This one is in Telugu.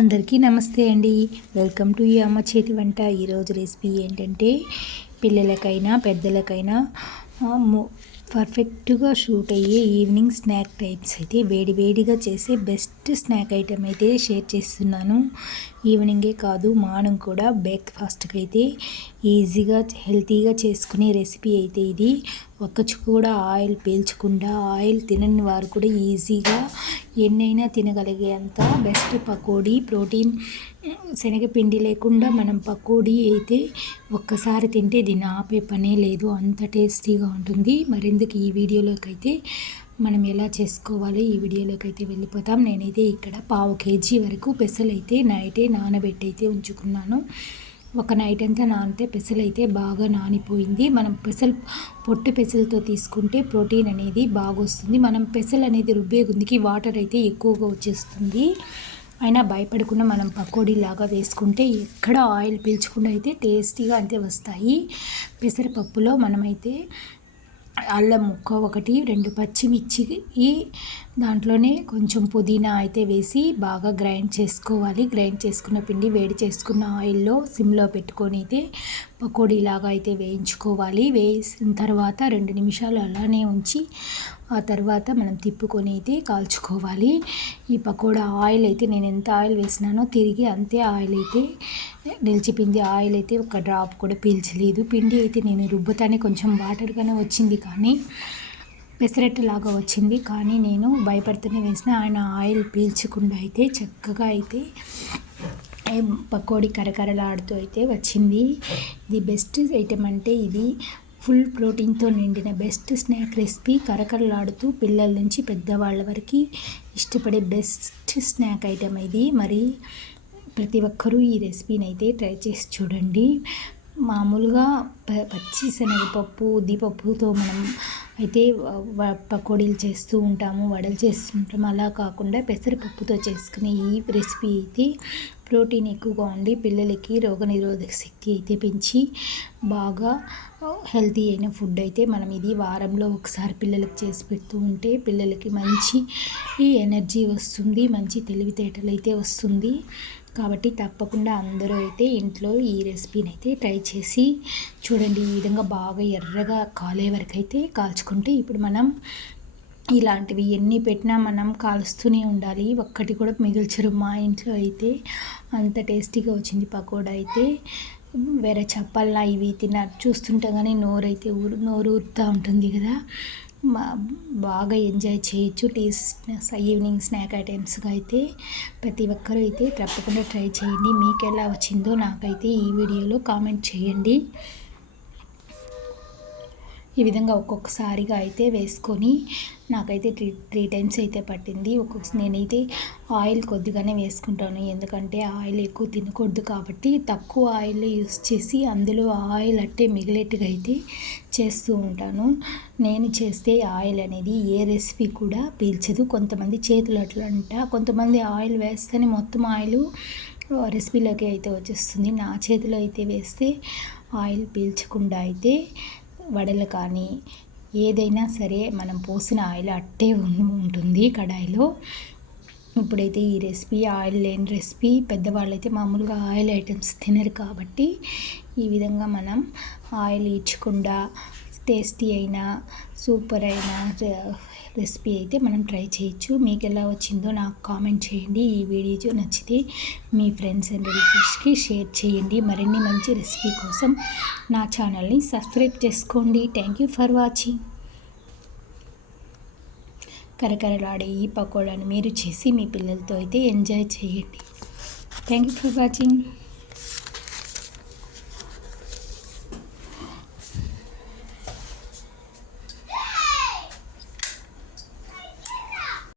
అందరికీ నమస్తే అండి. వెల్కమ్ టు ఈ అమ్మ చేతి వంట. ఈరోజు రెసిపీ ఏంటంటే పిల్లలకైనా పెద్దలకైనా పర్ఫెక్ట్గా షూట్ అయ్యే ఈవినింగ్ స్నాక్ టైప్స్ అయితే వేడిగా చేసే బెస్ట్ స్నాక్ ఐటెం అయితే షేర్ చేస్తున్నాను. ఈవినింగే కాదు మార్నింగ్ కూడా బ్రేక్ఫాస్ట్కి అయితే ఈజీగా హెల్తీగా చేసుకునే రెసిపీ అయితే ఇది. ఒక్క కూడా ఆయిల్ పీల్చకుండా ఆయిల్ తినని వారు కూడా ఈజీగా ఎన్నైనా తినగలిగేంత బెస్ట్ పకోడీ. ప్రోటీన్ శనగపిండి లేకుండా మనం పకోడీ అయితే ఒక్కసారి తింటే దీన్ని ఆపే పనే లేదు, అంత టేస్టీగా ఉంటుంది. మరెందుకు ఈ వీడియోలోకి అయితే మనం ఎలా చేసుకోవాలో ఈ వీడియోలోకి అయితే వెళ్ళిపోతాం. నేనైతే ఇక్కడ 1/2 kg వరకు పెసలు అయితే నైటే నానబెట్టి అయితే ఉంచుకున్నాను. ఒక నైట్ అంతా నానితే పెసలు అయితే బాగా నానిపోయింది. మనం పొట్టు పెసలతో తీసుకుంటే ప్రోటీన్ అనేది బాగా వస్తుంది. మనం పెసలు అనేది రుబ్బే గుందికి వాటర్ అయితే ఎక్కువగా వచ్చేస్తుంది. అయినా భయపడకుండా మనం పకోడీ లాగా వేసుకుంటే ఎక్కడ ఆయిల్ పీల్చకుండా అయితే టేస్టీగా అంతే వస్తాయి. పెసరపప్పులో మనమైతే అల్లం ముక్క ఒకటి, 2 పచ్చిమిర్చి, దాంట్లోనే కొంచెం పుదీనా అయితే వేసి బాగా గ్రైండ్ చేసుకోవాలి. గ్రైండ్ చేసుకున్న పిండి వేడి చేసుకున్న ఆయిల్లో సిమ్లో పెట్టుకొని అయితే పకోడీలాగా అయితే వేయించుకోవాలి. వేసిన తర్వాత 2 నిమిషాలు అలానే ఉంచి ఆ తర్వాత మనం తిప్పుకొని అయితే కాల్చుకోవాలి. ఈ పకోడా ఆయిల్ అయితే నేను ఎంత ఆయిల్ వేసినానో తిరిగి అంతే ఆయిల్ అయితే నిలిచిపోయింది. ఆయిల్ అయితే ఒక డ్రాప్ కూడా పీల్చలేదు. పిండి అయితే నేను రుబ్బుతానే కొంచెం వాటర్గానే వచ్చింది, కానీ పెసరట్టులాగా వచ్చింది. కానీ నేను భయపడుతూనే వేసిన ఆయన ఆయిల్ పీల్చకుండా అయితే చక్కగా అయితే పకోడీ కరకరలాడుతూ అయితే వచ్చింది. ఇది బెస్ట్ ఐటెం అంటే ఇది ఫుల్ ప్రోటీన్తో నిండిన బెస్ట్ స్నాక్ రెసిపీ. కరకరలాడుతూ పిల్లల నుంచి పెద్దవాళ్ళ వరకు ఇష్టపడే బెస్ట్ స్నాక్ ఐటెం ఇది. మరి ప్రతి ఒక్కరూ ఈ రెసిపీని అయితే ట్రై చేసి చూడండి. మామూలుగా పచ్చి శనగపప్పు ఉద్దిపప్పుతో మనం అయితే పకోడీలు చేస్తూ ఉంటాము, వడలు చేస్తుంటాము. అలా కాకుండా పెసరపప్పుతో చేసుకునే ఈ రెసిపీ అయితే ప్రోటీన్ ఎక్కువగా ఉండి పిల్లలకి రోగనిరోధక శక్తి అయితే పెంచి బాగా హెల్తీ అయిన ఫుడ్ అయితే మనం ఇది వారంలో ఒకసారి పిల్లలకి చేసి పెడుతూ ఉంటే పిల్లలకి మంచి ఎనర్జీ వస్తుంది, మంచి తెలివితేటలు అయితే వస్తుంది. కాబట్టి తప్పకుండా అందరూ అయితే ఇంట్లో ఈ రెసిపీని అయితే ట్రై చేసి చూడండి. ఈ విధంగా బాగా ఎర్రగా కాలే వరకు అయితే కాల్చుకుంటే ఇప్పుడు మనం ఇలాంటివి ఎన్ని పెట్టినా మనం కాలుస్తూనే ఉండాలి, ఒక్కటి కూడా మిగిల్చరు. మా ఇంట్లో అయితే అంత టేస్టీగా వచ్చింది పకోడా అయితే. వేరే చెప్పాలా ఇవి చూస్తుంటే కానీ నోరు ఊరుతూ ఉంటుంది కదా. బాగా ఎంజాయ్ చేయొచ్చు ఈవినింగ్ స్నాక్ ఐటమ్స్గా అయితే. ప్రతి ఒక్కరూ అయితే తప్పకుండా ట్రై చేయండి. మీకు ఎలా వచ్చిందో నాకైతే ఈ వీడియోలో కామెంట్ చేయండి. ఈ విధంగా ఒక్కొక్కసారిగా అయితే వేసుకొని నాకైతే 3 టైమ్స్ అయితే పట్టింది. నేనైతే ఆయిల్ కొద్దిగానే వేసుకుంటాను, ఎందుకంటే ఆయిల్ ఎక్కువ తినకూడదు కాబట్టి తక్కువ ఆయిల్ యూస్ చేసి అందులో ఆయిల్ అట్టే మిగిలేట్టుగా అయితే చేస్తూ ఉంటాను. నేను చేస్తే ఆయిల్ అనేది ఏ రెసిపీ కూడా పీల్చదు. కొంతమంది చేతులు అట్లా కొంతమంది ఆయిల్ వేస్తేనే మొత్తం ఆయిల్ రెసిపీలోకి అయితే వచ్చేస్తుంది. నా చేతిలో అయితే వేస్తే ఆయిల్ పీల్చకుండా అయితే వడలు కానీ ఏదైనా సరే మనం పోసిన ఆయిల్ అట్టే ఉంటుంది కడాయిలో. ఇప్పుడైతే ఈ రెసిపీ ఆయిల్ లేని రెసిపీ. పెద్దవాళ్ళైతే మామూలుగా ఆయిల్ ఐటమ్స్ తినరు కాబట్టి ఈ విధంగా మనం ఆయిల్ ఇచ్చకుండా టేస్టీ అయినా సూపర్ అయినా రెసిపీ అయితే మనం ట్రై చేయొచ్చు. మీకు ఎలా వచ్చిందో నాకు కామెంట్ చేయండి. ఈ వీడియో నచ్చితే మీ ఫ్రెండ్స్ అండ్ రిలేటివ్స్కి షేర్ చేయండి. మరిన్ని మంచి రెసిపీ కోసం నా ఛానల్ని సబ్స్క్రైబ్ చేసుకోండి. Thank you for watching. కరకరలాడే ఈ పకోడాను మీరు చేసి మీ పిల్లలతో అయితే ఎంజాయ్ చేయండి. Thank you for watching.